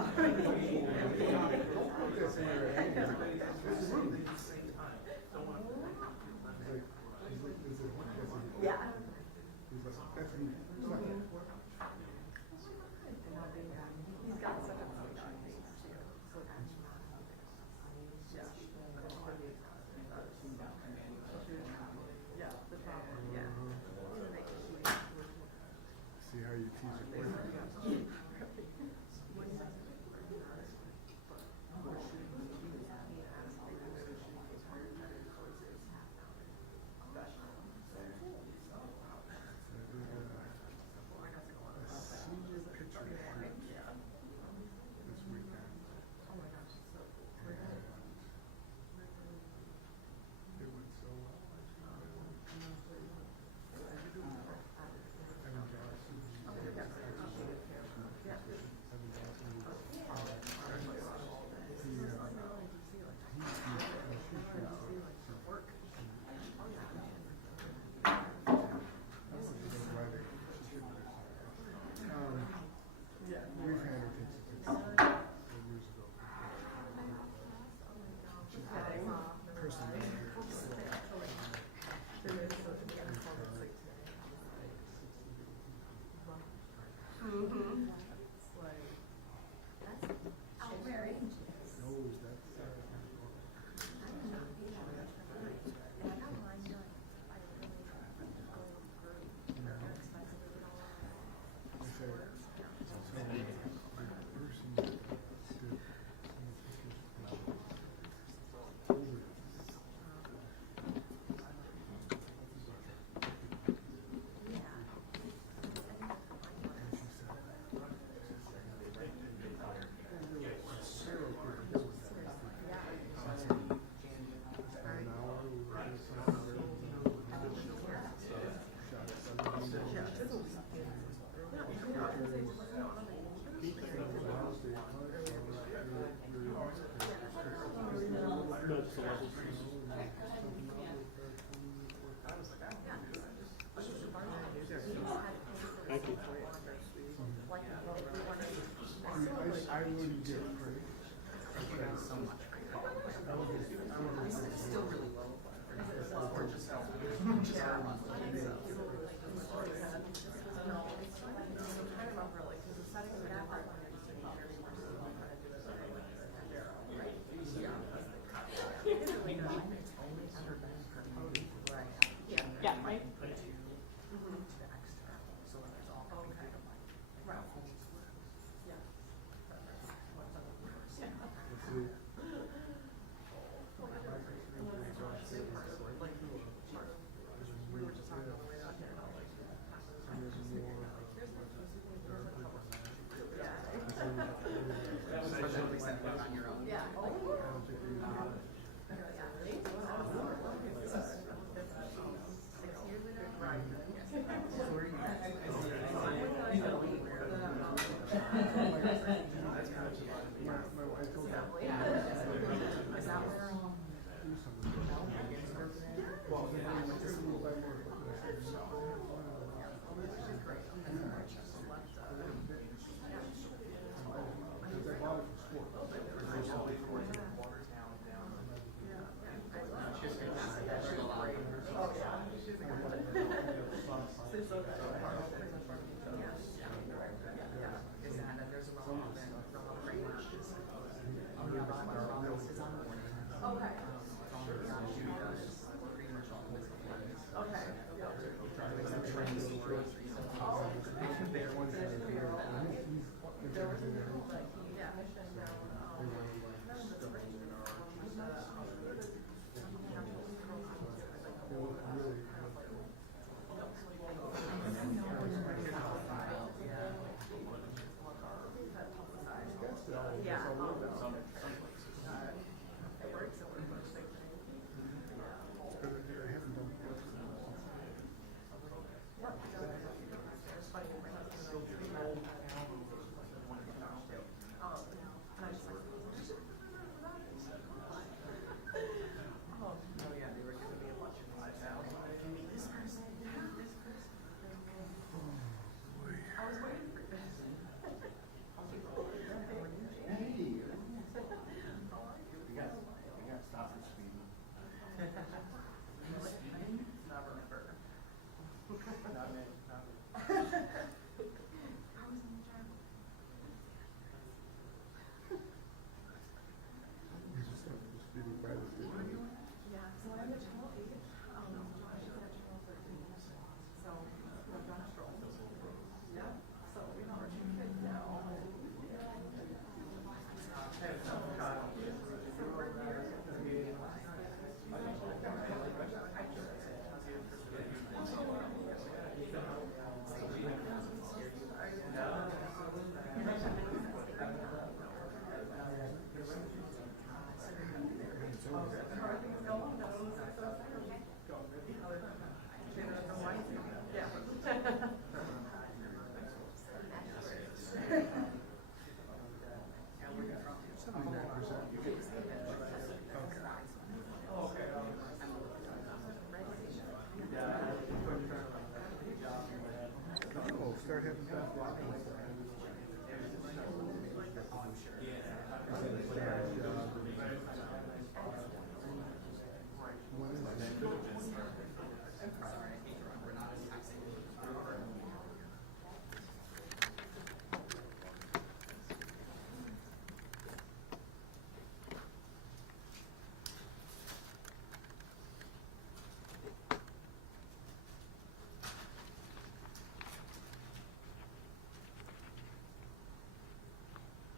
See how you tease your boyfriend. Senior picture shoot this weekend. It went so well. We've had her take some years ago. Personally. Thank you. I wouldn't get credit. So much. It's still really low. Or just Yeah, right? on your own. Yeah.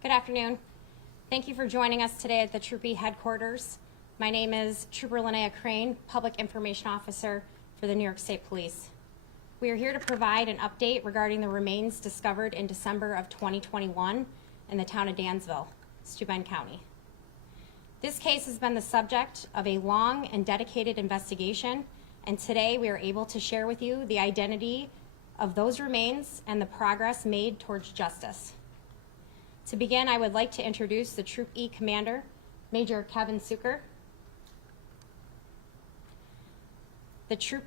Good afternoon. Thank you for joining us today at the Troop E headquarters. My name is Trooper Linnea Crane, Public Information Officer for the New York State Police. We are here to provide an update regarding the remains discovered in December of 2021 in the town of Dansville, Steuben County. This case has been the subject of a long and dedicated investigation, and today we are able to share with you the identity of those remains and the progress made towards justice. To begin, I would like to introduce the Troop E commander, Major Kevin Suker, the Troop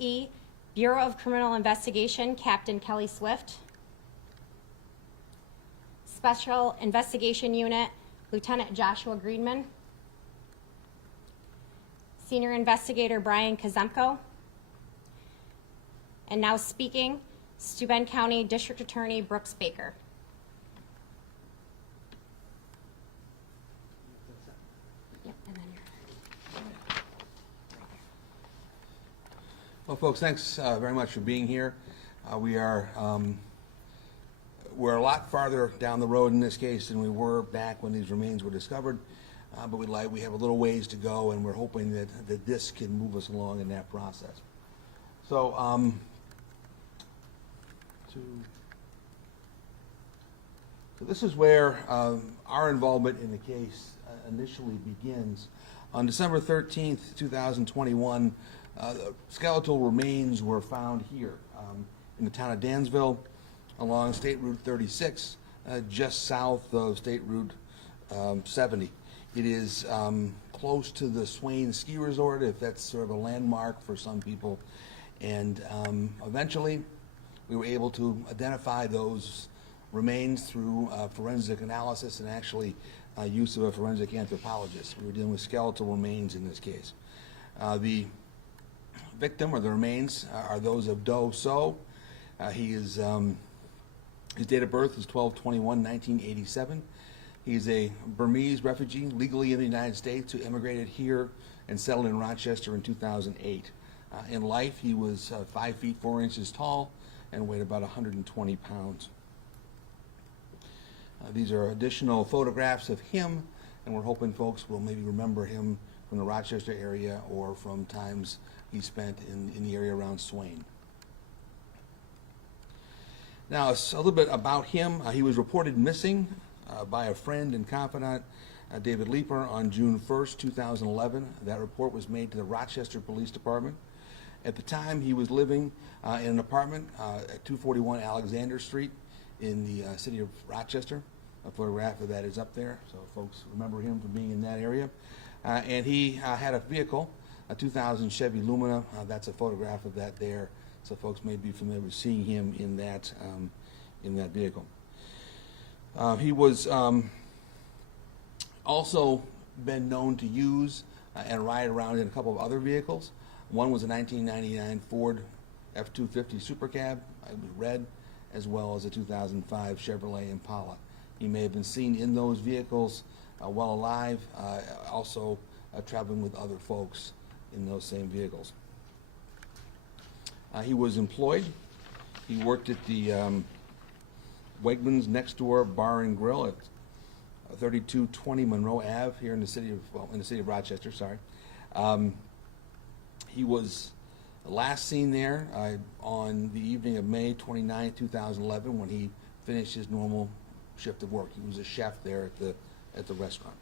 E Bureau of Criminal Investigation, Captain Kelly Swift, Special Investigation Unit, Lieutenant Joshua Greenman, Senior Investigator Brian Kazemko, and now speaking, Steuben County District Attorney Brooks Baker. Yep, and then Well, folks, thanks very much for being here. We're a lot farther down the road in this case than we were back when these remains were discovered, but we have a little ways to go, and we're hoping that this can move us along in that process. So, so this is where our involvement in the case initially begins. On December 13th, 2021, skeletal remains were found here in the town of Dansville along State Route 36, just south of State Route 70. It is close to the Swain Ski Resort, if that's sort of a landmark for some people. And eventually, we were able to identify those remains through forensic analysis and actually use of a forensic anthropologist. We were dealing with skeletal remains in this case. The victim, or the remains, are those of Do So. His date of birth is 12/21/1987. He's a Burmese refugee legally in the United States who immigrated here and settled in Rochester in 2008. In life, he was 5 feet 4 inches tall and weighed about 120 pounds. These are additional photographs of him, and we're hoping folks will maybe remember him from the Rochester area or from times he spent in the area around Swain. Now, a little bit about him. He was reported missing by a friend and confidant, David Leeper, on June 1st, 2011. That report was made to the Rochester Police Department. At the time, he was living in an apartment at 241 Alexander Street in the city of Rochester. A photograph of that is up there, so folks remember him from being in that area. And he had a vehicle, a 2000 Chevy Lumina. That's a photograph of that there, so folks may be familiar with seeing him in that vehicle. He was also been known to use and ride around in a couple of other vehicles. One was a 1999 Ford F-250 Super Cab, it was red, as well as a 2005 Chevrolet Impala. He may have been seen in those vehicles while alive, also traveling with other folks in those same vehicles. He was employed. He worked at the Wegmans Next Door Bar and Grill at 3220 Monroe Ave here in the city of Rochester. Sorry. He was last seen there on the evening of May 29, 2011, when he finished his normal shift of work. He was a chef there at the restaurant.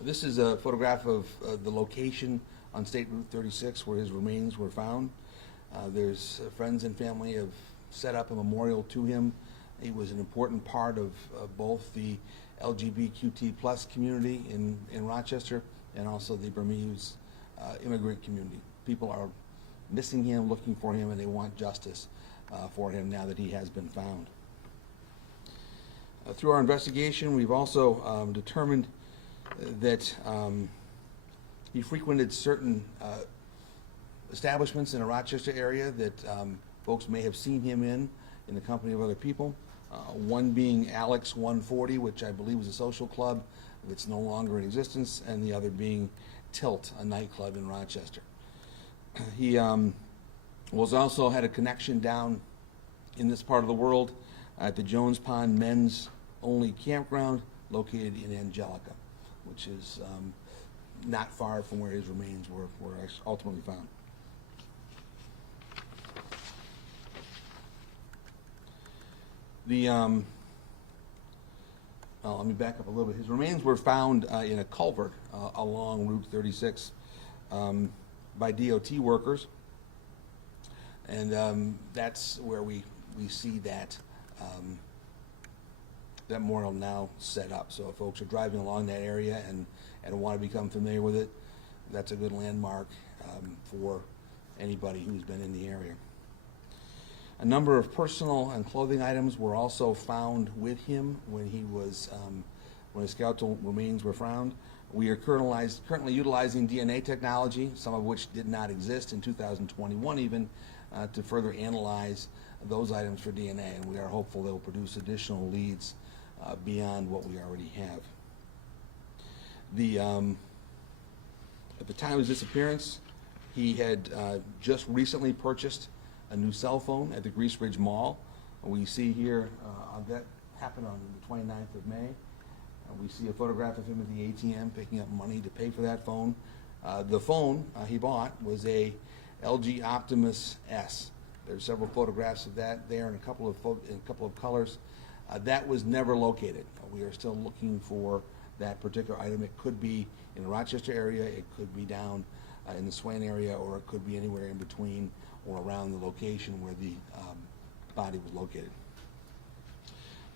This is a photograph of the location on State Route 36 where his remains were found. There's friends and family have set up a memorial to him. He was an important part of both the LGBTQ plus community in Rochester and also the Burmese immigrant community. People are missing him, looking for him, and they want justice for him now that he has been found. Through our investigation, we've also determined that he frequented certain establishments in the Rochester area that folks may have seen him in the company of other people. One being Alex 140, which I believe was a social club that's no longer in existence, and the other being Tilt, a nightclub in Rochester. He was also had a connection down in this part of the world at the Jones Pond Men's Only Campground located in Angelica, which is not far from where his remains were ultimately found. Let me back up a little bit. His remains were found in a culvert along Route 36 by DOT workers, and that's where we see that that memorial now set up. So if folks are driving along that area and want to become familiar with it, that's a good landmark for anybody who's been in the area. A number of personal and clothing items were also found with him when he was when his skeletal remains were found. We are currently utilizing DNA technology, some of which did not exist in 2021 even, to further analyze those items for DNA, and we are hopeful they will produce additional leads beyond what we already have. At the time of his disappearance, he had just recently purchased a new cell phone at the Grease Ridge Mall. We see here that happened on the 29th of May. We see a photograph of him at the ATM picking up money to pay for that phone. The phone he bought was a LG Optimus S. There's several photographs of that there in a couple of colors. That was never located. We are still looking for that particular item. It could be in the Rochester area, it could be down in the Swain area, or it could be anywhere in between or around the location where the body was located.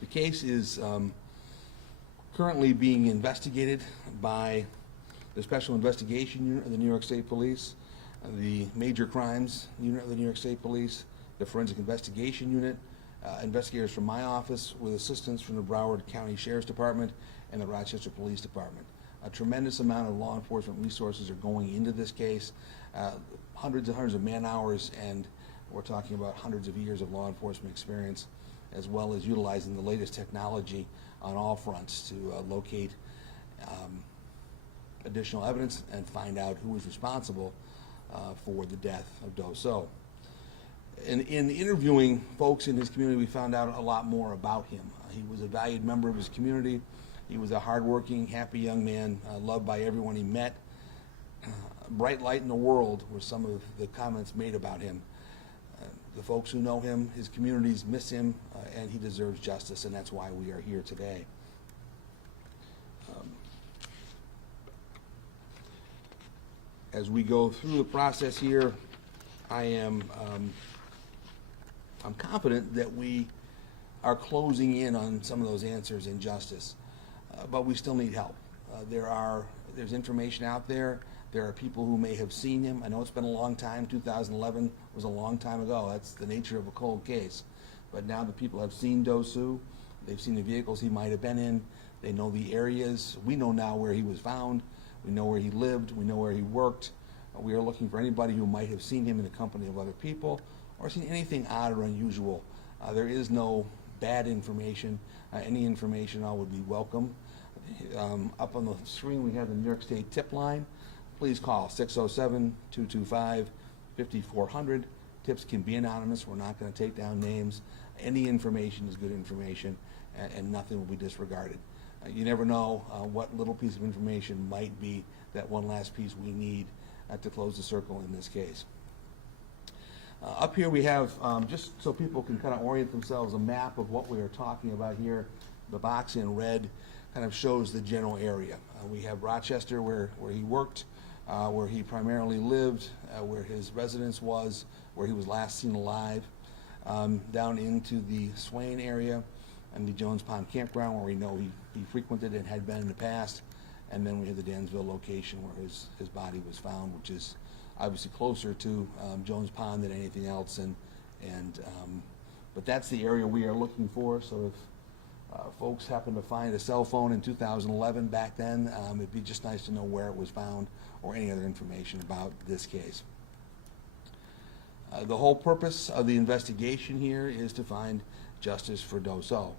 The case is currently being investigated by the Special Investigation Unit of the New York State Police, the Major Crimes Unit of the New York State Police, the Forensic Investigation Unit, investigators from my office with assistance from the Broward County Sheriff's Department and the Rochester Police Department. A tremendous amount of law enforcement resources are going into this case, hundreds and hundreds of man hours, and we're talking about hundreds of years of law enforcement experience, as well as utilizing the latest technology on all fronts to locate additional evidence and find out who was responsible for the death of Doe So. In interviewing folks in his community, we found out a lot more about him. He was a valued member of his community. He was a hardworking, happy young man, loved by everyone he met. Bright light in the world were some of the comments made about him. The folks who know him, his communities miss him, and he deserves justice, and that's why we are here today. As we go through the process here, I'm confident that we are closing in on some of those answers in justice, but we still need help. There's information out there. There are people who may have seen him. I know it's been a long time. 2011 was a long time ago. That's the nature of a cold case. But now the people have seen Doe So. They've seen the vehicles he might have been in. They know the areas. We know now where he was found. We know where he lived. We know where he worked. We are looking for anybody who might have seen him in the company of other people or seen anything odd or unusual. There is no bad information. Any information all would be welcome. Up on the screen we have the New York State tip line. Please call 607-225-5400. Tips can be anonymous. We're not going to take down names. Any information is good information, and nothing will be disregarded. You never know what little piece of information might be that one last piece we need to close the circle in this case. Up here we have, just so people can kind of orient themselves, a map of what we are talking about here. The box in red kind of shows the general area. We have Rochester where he worked, where he primarily lived, where his residence was, where he was last seen alive, down into the Swain area and the Jones Pond Campground, where we know he frequented and had been in the past, and then we have the Dansville location where his body was found, which is obviously closer to Jones Pond than anything else, but that's the area we are looking for. So if folks happen to find a cell phone in 2011 back then, it'd be just nice to know where it was found or any other information about this case. The whole purpose of the investigation here is to find justice for Doe So.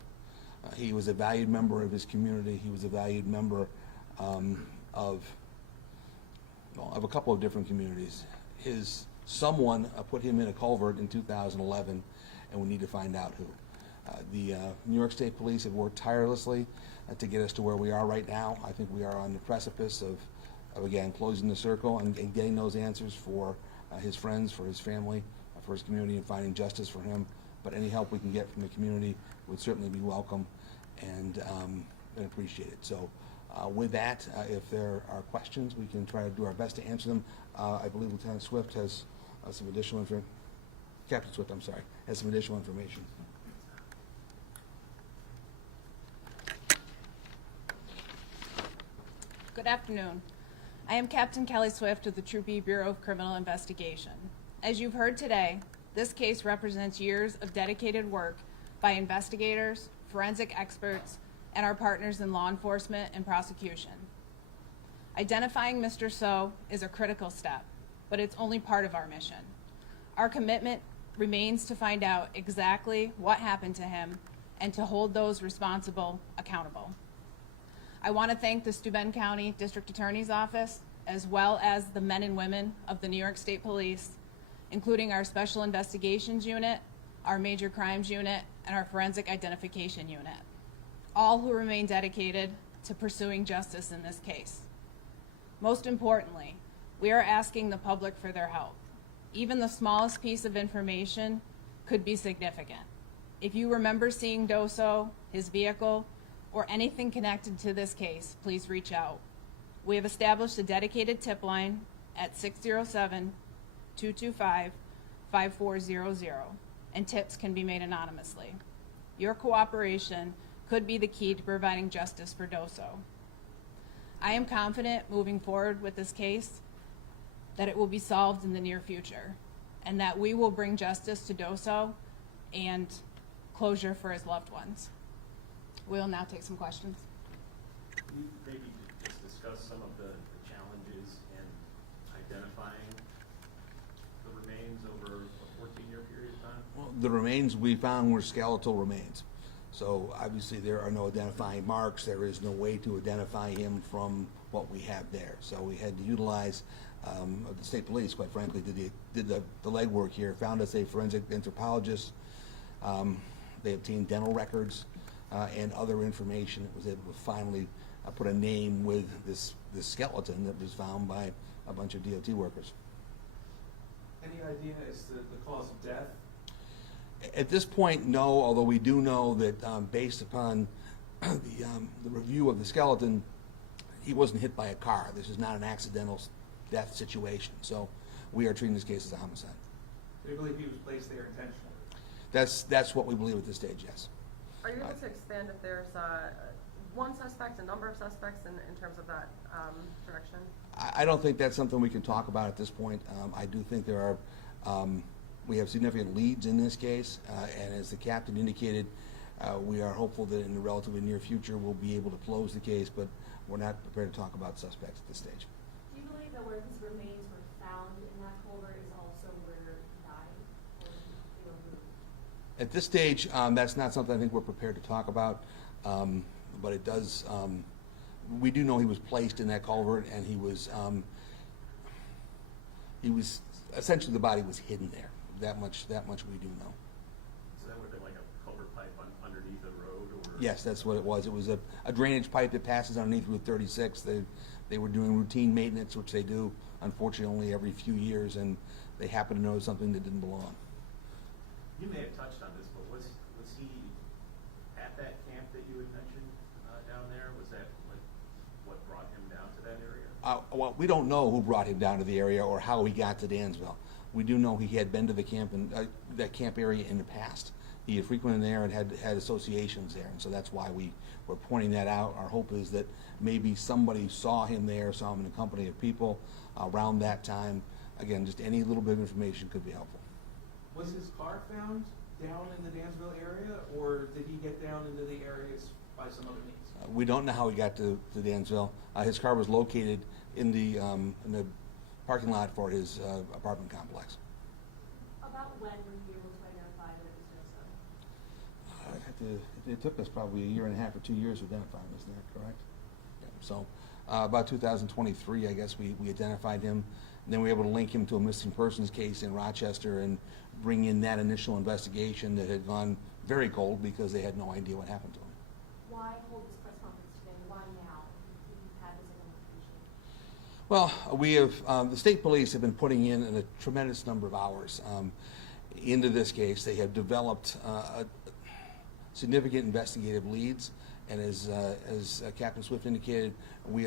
He was a valued member of his community. He was a valued member of a couple of different communities. Someone put him in a culvert in 2011, and we need to find out who. The New York State Police have worked tirelessly to get us to where we are right now. I think we are on the precipice of again, closing the circle and getting those answers for his friends, for his family, for his community, and finding justice for him. But any help we can get from the community would certainly be welcome and appreciated. So with that, if there are questions, we can try to do our best to answer them. I believe Lieutenant Swift has some additional information. Captain Swift, I'm sorry, has some additional information. Good afternoon. I am Captain Kelly Swift of the Troop E Bureau of Criminal Investigation. As you've heard today, this case represents years of dedicated work by investigators, forensic experts, and our partners in law enforcement and prosecution. Identifying Mr. So is a critical step, but it's only part of our mission. Our commitment remains to find out exactly what happened to him and to hold those responsible accountable. I want to thank the Steuben County District Attorney's Office, as well as the men and women of the New York State Police, including our Special Investigations Unit, our Major Crimes Unit, and our Forensic Identification Unit, all who remain dedicated to pursuing justice in this case. Most importantly, we are asking the public for their help. Even the smallest piece of information could be significant. If you remember seeing Doso, his vehicle, or anything connected to this case, please reach out. We have established a dedicated tip line at 607-225-5400, and tips can be made anonymously. Your cooperation could be the key to providing justice for Doso. I am confident moving forward with this case that it will be solved in the near future, and that we will bring justice to Doso and closure for his loved ones. We'll now take some questions. Can you maybe just discuss some of the challenges in identifying the remains over a 14-year period of time? Well, the remains we found were skeletal remains. So obviously there are no identifying marks. There is no way to identify him from what we have there. So we had to utilize the state police, quite frankly, did the legwork here, found us a forensic anthropologist. They obtained dental records and other information that was able to finally put a name with this skeleton that was found by a bunch of DOT workers. Any idea as to the cause of death? At this point, no, although we do know that based upon the review of the skeleton, he wasn't hit by a car. This is not an accidental death situation. So we are treating this case as a homicide. Do you believe he was placed there intentionally? That's what we believe at this stage, yes. Are you able to expand if there's one suspect, a number of suspects in terms of that direction? I don't think that's something we can talk about at this point. I do think there are, we have significant leads in this case, and as the captain indicated, we are hopeful that in the relatively near future we'll be able to close the case, but we're not prepared to talk about suspects at this stage. Do you believe that where his remains were found in that culvert is also where he died? Or they were moved? At this stage, that's not something I think we're prepared to talk about, but it does, we do know he was placed in that culvert, and he was essentially, the body was hidden there. That much we do know. So that would have been like a culvert pipe underneath the road? Or? Yes, that's what it was. It was a drainage pipe that passes underneath Route 36. They were doing routine maintenance, which they do, unfortunately, only every few years, and they happened to notice something that didn't belong. You may have touched on this, but was he at that camp that you had mentioned down there? Was that like what brought him down to that area? Well, we don't know who brought him down to the area or how he got to Dansville. We do know he had been to the camp and that camp area in the past. He had frequented there and had associations there, and so that's why we were pointing that out. Our hope is that maybe somebody saw him there, saw him in the company of people around that time. Again, just any little bit of information could be helpful. Was his car found down in the Dansville area, or did he get down into the areas by some other means? We don't know how he got to Dansville. His car was located in the parking lot for his apartment complex. About when were you able to identify that it was Doso? It took us probably 1.5 or 2 years to identify him, isn't that correct? Yeah, so about 2023, I guess, we identified him. And then we were able to link him to a missing persons case in Rochester and bring in that initial investigation that had gone very cold because they had no idea what happened to him. Why hold this press conference today? Why now? If you've had this identification. Well, we have, the state police have been putting in a tremendous number of hours into this case. They have developed significant investigative leads, and as Captain Swift indicated, we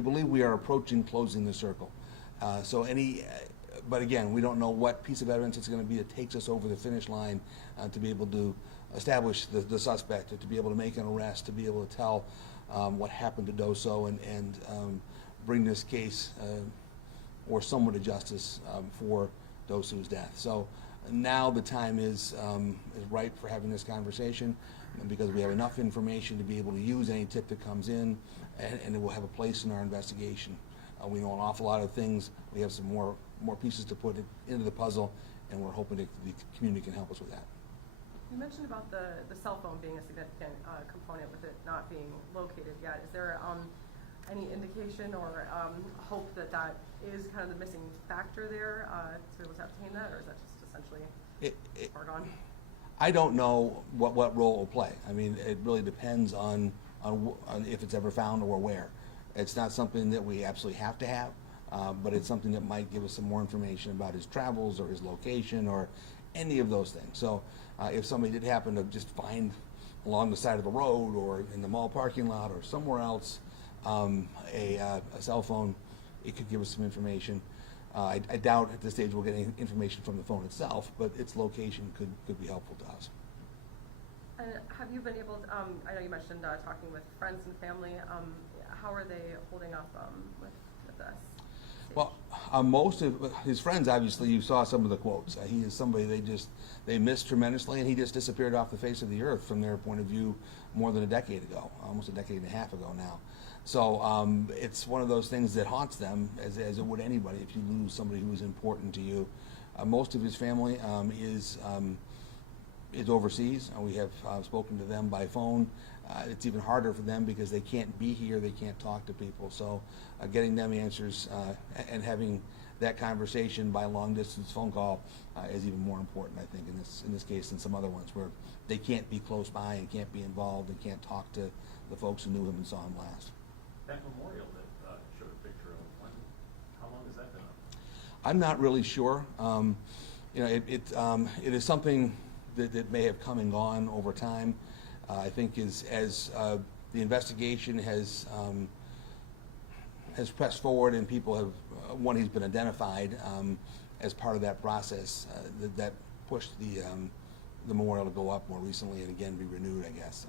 believe we are approaching closing the circle. But again, we don't know what piece of evidence it's going to be that takes us over the finish line to be able to establish the suspect, to be able to make an arrest, to be able to tell what happened to Doso and bring this case or somewhat of justice for Dosu's death. So now the time is ripe for having this conversation because we have enough information to be able to use any tip that comes in, and it will have a place in our investigation. We know an awful lot of things. We have some more pieces to put into the puzzle, and we're hoping that the community can help us with that. You mentioned about the cell phone being a significant component with it not being located yet. Is there any indication or hope that that is kind of the missing factor there to be able to obtain that, or is that just essentially far gone? I don't know what role it will play. I mean, it really depends on if it's ever found or where. It's not something that we absolutely have to have, but it's something that might give us some more information about his travels or his location or any of those things. So if somebody did happen to just find along the side of the road or in the mall parking lot or somewhere else a cell phone, it could give us some information. I doubt at this stage we'll get any information from the phone itself, but its location could be helpful to us. And have you been able to, I know you mentioned talking with friends and family, how are they holding up with this? Well, most of his friends, obviously, you saw some of the quotes. He is somebody they miss tremendously, and he just disappeared off the face of the earth from their point of view more than a decade ago, almost a decade and a half ago now. So it's one of those things that haunts them, as it would anybody if you lose somebody who is important to you. Most of his family is overseas. We have spoken to them by phone. It's even harder for them because they can't be here, they can't talk to people. So getting them answers and having that conversation by long distance phone call is even more important, I think, in this case than some other ones where they can't be close by and can't be involved and can't talk to the folks who knew him and saw him last. That memorial that showed a picture of, how long has that been up? I'm not really sure. It is something that may have come and gone over time. I think as the investigation has pressed forward and people have, he's been identified as part of that process, that pushed the memorial to go up more recently and again be renewed, I guess. So.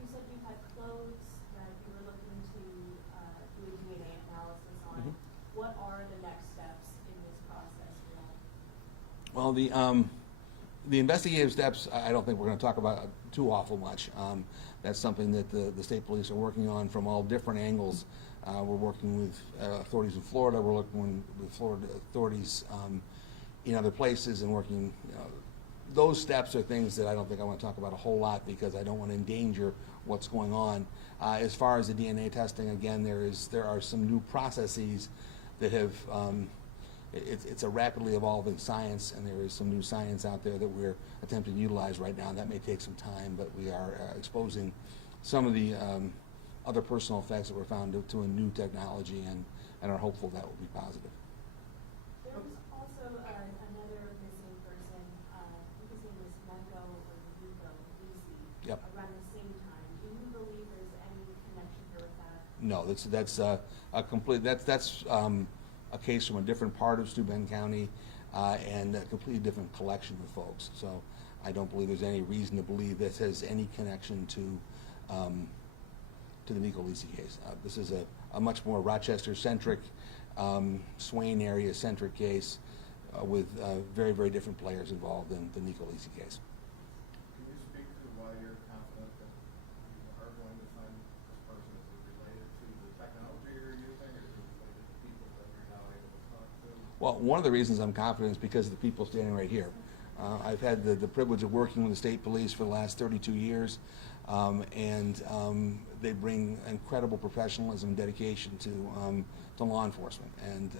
You said you had clothes that you were looking to do a DNA analysis on. Mm-hmm. What are the next steps in this process, Will? Well, the investigative steps, I don't think we're going to talk about too awful much. That's something that the state police are working on from all different angles. We're working with authorities in Florida. We're working with Florida authorities in other places and working. Those steps are things that I don't think I want to talk about a whole lot because I don't want to endanger what's going on. As far as the DNA testing, again, there are some new processes that have. It's a rapidly evolving science, and there is some new science out there that we're attempting to utilize right now. That may take some time, but we are exposing some of the other personal effects that were found to a new technology, and are hopeful that will be positive. There was also another missing person. His name was Mengo or Yuko Lucy. Yep. Around the same time. Do you believe there's any connection here with that? No, that's a complete. That's a case from a different part of Steuben County and a completely different collection of folks. So I don't believe there's any reason to believe this has any connection to the Nico Lisi case. This is a much more Rochester-centric, Swain area-centric case with very, very different players involved than the Nico Lisi case. Can you speak to why you're confident that you are going to find this person? Is it related to the technology you're using, or is it related to people that you're now able to talk to? Well, one of the reasons I'm confident is because of the people standing right here. I've had the privilege of working with the state police for the last 32 years, and they bring incredible professionalism and dedication to law enforcement. And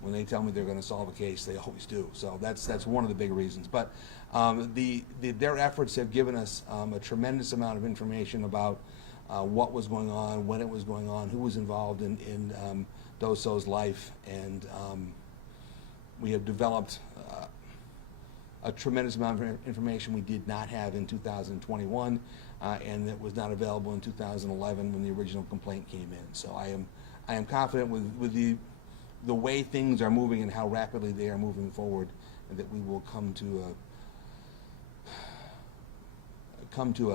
when they tell me they're going to solve a case, they always do. So that's one of the big reasons. But their efforts have given us a tremendous amount of information about what was going on, when it was going on, who was involved in Doso's life, and we have developed a tremendous amount of information we did not have in 2021, and that was not available in 2011 when the original complaint came in. So I am confident with the way things are moving and how rapidly they are moving forward, that we will come to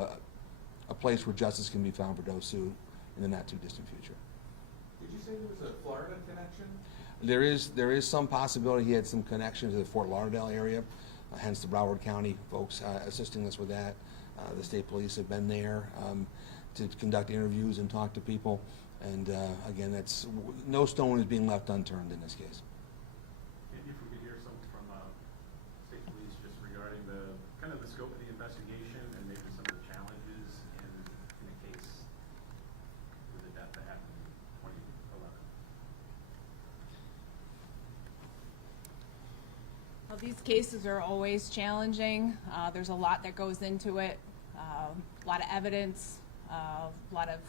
a place where justice can be found for Dosu in the not too distant future. Did you say there was a Florida connection? There is some possibility he had some connection to the Fort Lauderdale area, hence the Broward County folks assisting us with that. The state police have been there to conduct interviews and talk to people. And again, no stone is being left unturned in this case. Maybe if we could hear something from state police just regarding the kind of the scope of the investigation and maybe some of the challenges in a case with a death that happened in 2011. Well, these cases are always challenging. There's a lot that goes into it, a lot of evidence, a lot of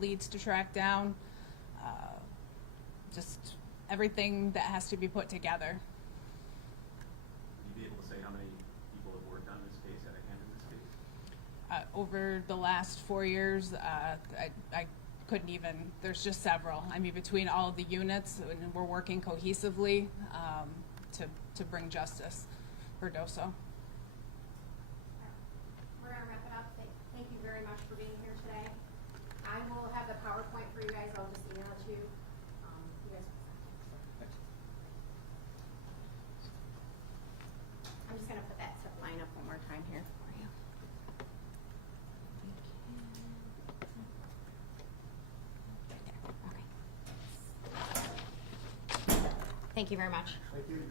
leads to track down, just everything that has to be put together. Would you be able to say how many people have worked on this case, had a hand in this case? Over the last 4 years, I couldn't even, there's just several. I mean, between all of the units, and we're working cohesively to bring justice for Doso. We're going to wrap it up. Thank you very much for being here today. I will have the PowerPoint for you guys. I'll just email it to you. You guys. I'm just going to put that line up one more time here for you. Right there. Okay. Thank you very much. Thank you.